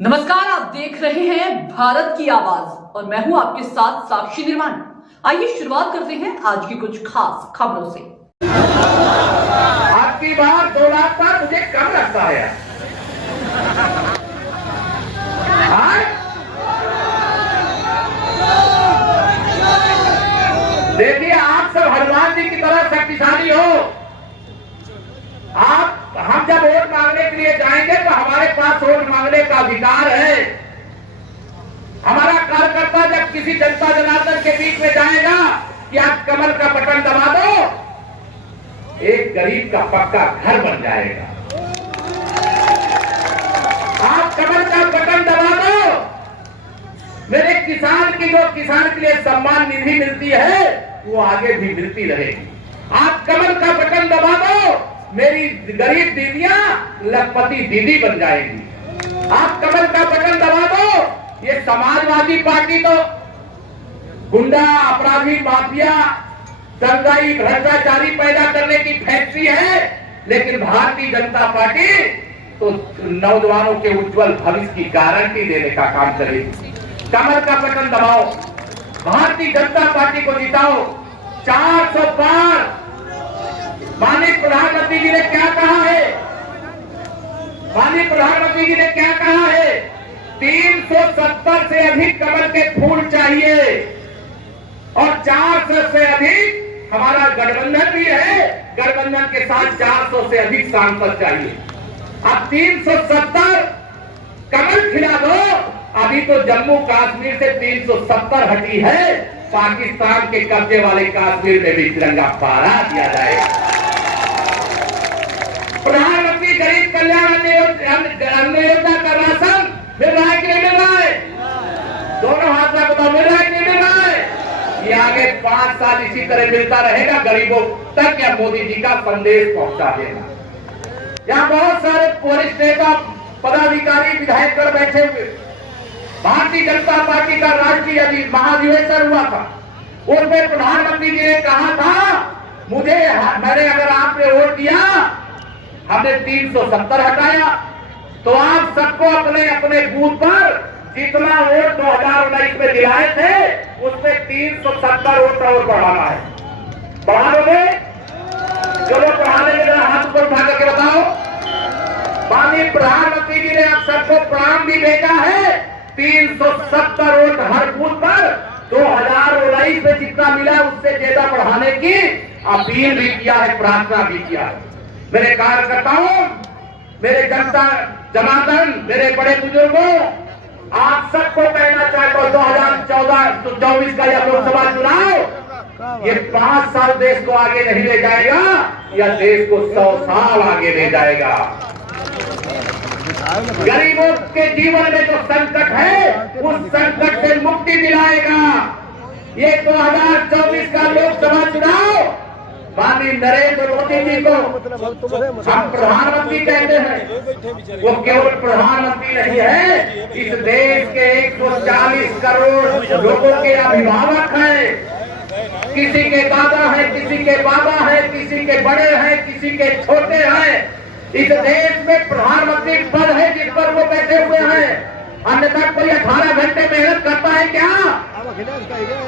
नमस्कार, आप देख रहे हैं भारत की आवाज और मैं हूं आपके साथ साक्षी निर्माण। आइए शुरुआत करते हैं आज की कुछ खास खबरों से। आपकी बार 2 लाख का मुझे कम लगता है। देखिए, आप सब हनुमान जी की तरह शक्तिशाली हो। हम जब वोट मांगने के लिए जाएंगे तो हमारे पास वोट मांगने का अधिकार है। हमारा कार्यकर्ता जब किसी जनता जनार्दन के बीच में जाएगा कि आप कमल का बटन दबा दो, एक गरीब का पक्का घर बन जाएगा। आप कमल का बटन दबा दो, मेरे किसान की जो किसान के लिए सम्मान निधि मिलती है वो आगे भी मिलती रहेगी। आप कमल का बटन दबा दो, मेरी गरीब दीदियां लखपति दीदी बन जाएगी। आप कमल का बटन दबा दो, ये समाजवादी पार्टी तो गुंडा, अपराधी, माफिया, दंगाई, भ्रष्टाचारी पैदा करने की फैक्ट्री है, लेकिन भारतीय जनता पार्टी तो नौजवानों के उज्जवल भविष्य की गारंटी देने का काम करेगी। कमल का बटन दबाओ, भारतीय जनता पार्टी को जिताओ। 400 पार। माननीय प्रधानमंत्री जी ने क्या कहा है? माननीय प्रधानमंत्री जी ने क्या कहा है? 370 से अधिक कमल के फूल चाहिए और 400 से अधिक हमारा गठबंधन भी है। गठबंधन के साथ 400 से अधिक सांसद चाहिए। अब 370 कमल खिला दो। अभी तो जम्मू कश्मीर से 370 हटी है, पाकिस्तान के कब्जे वाले कश्मीर में भी तिरंगा फहरा दिया जाएगा। प्रधानमंत्री गरीब कल्याण अन्न योजना का राशन मिल रहा है कि नहीं मिल रहा है? दोनों हाथ से बताओ, मिल रहा है कि नहीं मिल रहा है? ये आगे 5 साल इसी तरह मिलता रहेगा गरीबों तक, या मोदी जी का संदेश पहुंचा देगा। यहाँ बहुत सारे वरिष्ठ नेता, पदाधिकारी, विधायक कर बैठे हुए। भारतीय जनता पार्टी का राष्ट्रीय महाधिवेशन हुआ था, उसमें प्रधानमंत्री जी ने कहा था मैंने अगर आपने वोट दिया, हमने 370 हटाया, तो आप सबको अपने अपने बूथ पर जितना वोट 2019 में दिलाए थे उसमें 370 वोट और बढ़ाना है। बढ़ा दोगे? चलो बढ़ाने के लिए हाथ ऊपर उठा करके बताओ। माननीय प्रधानमंत्री जी ने आप सबको प्रणाम भी भेजा है। 370 वोट हर बूथ पर 2019 में जितना मिला उससे ज्यादा बढ़ाने की अपील भी किया है, प्रार्थना भी किया है। मेरे कार्यकर्ताओं, मेरे जनता जनार्दन, मेरे बड़े बुजुर्गों, आप सबको कहना चाहता हूं, 2024 का यह लोकसभा चुनाव ये 5 साल देश को आगे नहीं ले जाएगा, या देश को 100 साल आगे ले जाएगा। गरीबों के जीवन में जो संकट है उस संकट से मुक्ति दिलाएगा ये 2024 का लोकसभा चुनाव। माननीय नरेंद्र मोदी जी को हम प्रधानमंत्री कहते हैं, वो केवल प्रधानमंत्री नहीं है, इस देश के 140 करोड़ लोगों के अभिभावक हैं। किसी के दादा है, किसी के बाबा है, किसी के बड़े हैं, किसी के छोटे हैं। इस देश में प्रधानमंत्री पद है जिस पर वो बैठे हुए हैं। अन्यथा कोई 18 घंटे मेहनत करता है क्या?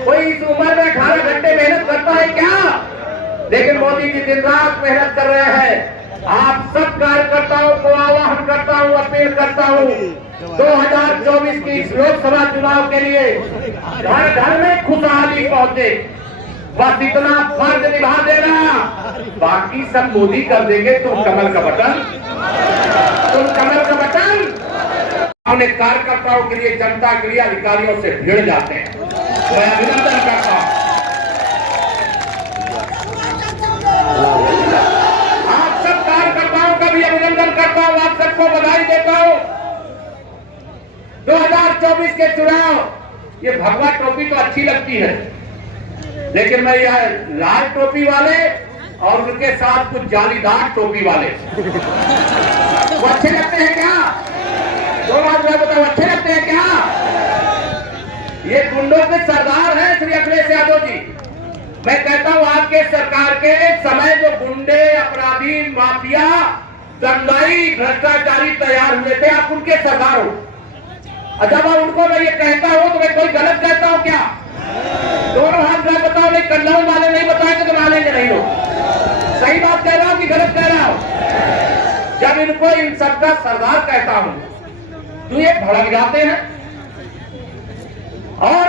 कोई इस उम्र में 18 घंटे मेहनत करता है क्या? लेकिन मोदी जी दिन रात मेहनत कर रहे हैं। आप सब कार्यकर्ताओं को आह्वान करता हूं, अपील करता हूं, 2024 की इस लोकसभा चुनाव के लिए घर घर में खुशहाली पहुंचे, बस इतना फर्ज निभा देना, बाकी सब मोदी कर देंगे। तुम कमल का बटन अपने कार्यकर्ताओं के लिए, जनता के लिए अधिकारियों से भिड़ जाते हैं। मैं अभिनंदन करता हूं, आप सब कार्यकर्ताओं का भी अभिनंदन करता हूं, आप सबको बधाई देता हूं। 2024 के चुनाव, ये भगवा टोपी तो अच्छी लगती है, लेकिन मैं यह लाल टोपी वाले और उनके साथ कुछ जालीदार टोपी वाले वो अच्छे लगते हैं क्या? 2 बात मैं बताऊं, अच्छे लगते हैं क्या? ये गुंडों के सरदार हैं श्री अखिलेश यादव जी। मैं कहता हूं आपके सरकार के समय जो गुंडे, अपराधी, माफिया, दंगाई, भ्रष्टाचारी तैयार हुए थे, आप उनके सरदार हो। और जब उनको मैं ये कहता हूं तो मैं कोई गलत कहता हूं क्या? दोनों हाथ में बताओ, नहीं कन्नौज वाले नहीं बताएंगे तो मानेंगे नहीं लोग। सही बात कह रहा हूं कि गलत कह रहा हूं? जब इनको इन सबका सरदार कहता हूं तो ये भड़क जाते हैं और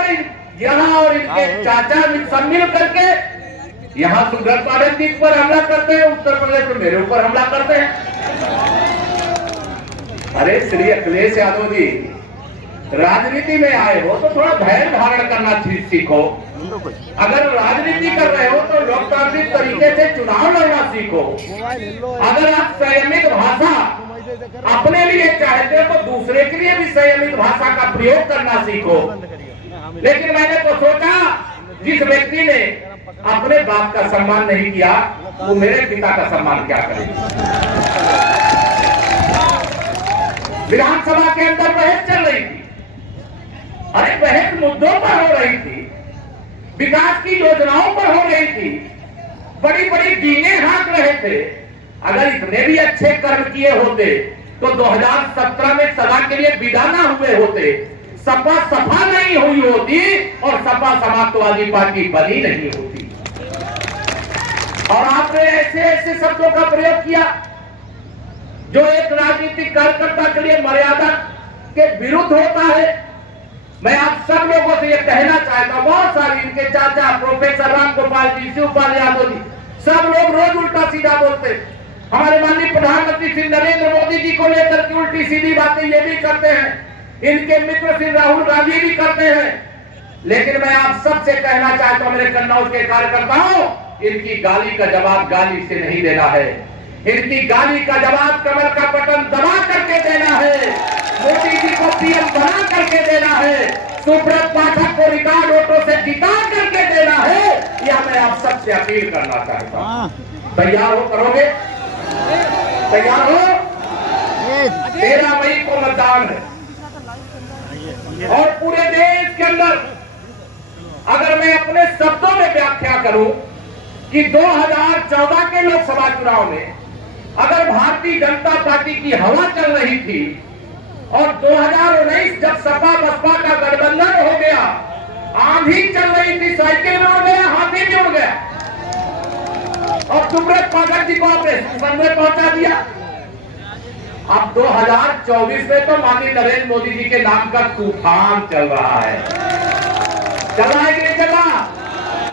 यहाँ और इनके चाचा सब मिल करके यहाँ सुब्रत पाठक जी पर हमला करते हैं, उत्तर प्रदेश में मेरे ऊपर हमला करते हैं। अरे श्री अखिलेश यादव जी, राजनीति में आए हो तो थोड़ा धैर्य धारण करना सीखो। अगर राजनीति कर रहे हो तो लोकतांत्रिक तरीके से चुनाव लड़ना सीखो। अगर आप संयमित भाषा अपने लिए चाहते हो तो दूसरे के लिए भी संयमित भाषा का प्रयोग करना सीखो। लेकिन मैंने तो सोचा जिस व्यक्ति ने अपने बाप का सम्मान नहीं किया वो मेरे पिता का सम्मान क्या करेगा। विधानसभा के अंदर बहस चल रही थी। अरे बहस मुद्दों पर हो रही थी, विकास की योजनाओं पर हो रही थी, बड़ी बड़ी डींगे हाँक रहे थे। अगर इतने भी अच्छे कर्म किए होते तो 2017 में सभा के लिए विदा ना हुए होते, सपा सफा नहीं हुई होती और सपा समाजवादी पार्टी बनी नहीं होती। और आपने ऐसे ऐसे शब्दों का प्रयोग किया जो एक राजनीतिक कार्यकर्ता के लिए मर्यादा के विरुद्ध होता है। मैं आप सब लोगों से यह कहना चाहता हूं, बहुत सारे इनके चाचा प्रोफेसर राम गोपाल जी, शिवपाल यादव जी, सब लोग रोज उल्टा सीधा बोलते। हमारे माननीय प्रधानमंत्री श्री नरेंद्र मोदी जी को लेकर के उल्टी सीधी बातें ये भी करते हैं, इनके मित्र श्री राहुल गांधी भी करते हैं। लेकिन मैं आप सबसे कहना चाहता हूं, मेरे कन्नौज के कार्यकर्ताओं, इनकी गाली का जवाब गाली से नहीं देना है, इनकी गाली का जवाब कमर का बटन दबा करके देना है, मोदी जी को पीएम बना करके देना है, सुब्रत पाठक को रिकॉर्ड वोटों से जिता करके देना है। यह मैं आप सबसे अपील करना चाहता हूं। तैयार हो, करोगे? तैयार हो? 13 मई को मतदान है और पूरे देश के अंदर अगर मैं अपने शब्दों में व्याख्या करूं कि 2014 के लोकसभा चुनाव में अगर भारतीय जनता पार्टी की हवा चल रही थी और 2019 जब सपा बसपा का गठबंधन हो गया, आंधी चल रही थी, साइकिल में उड़ गया, हाथी भी उड़ गया और सुब्रत पाठक जी को आपने संसद पहुंचा दिया। अब 2024 में तो माननीय नरेंद्र मोदी जी के नाम का तूफान चल रहा है। चल रहा है कि नहीं चल रहा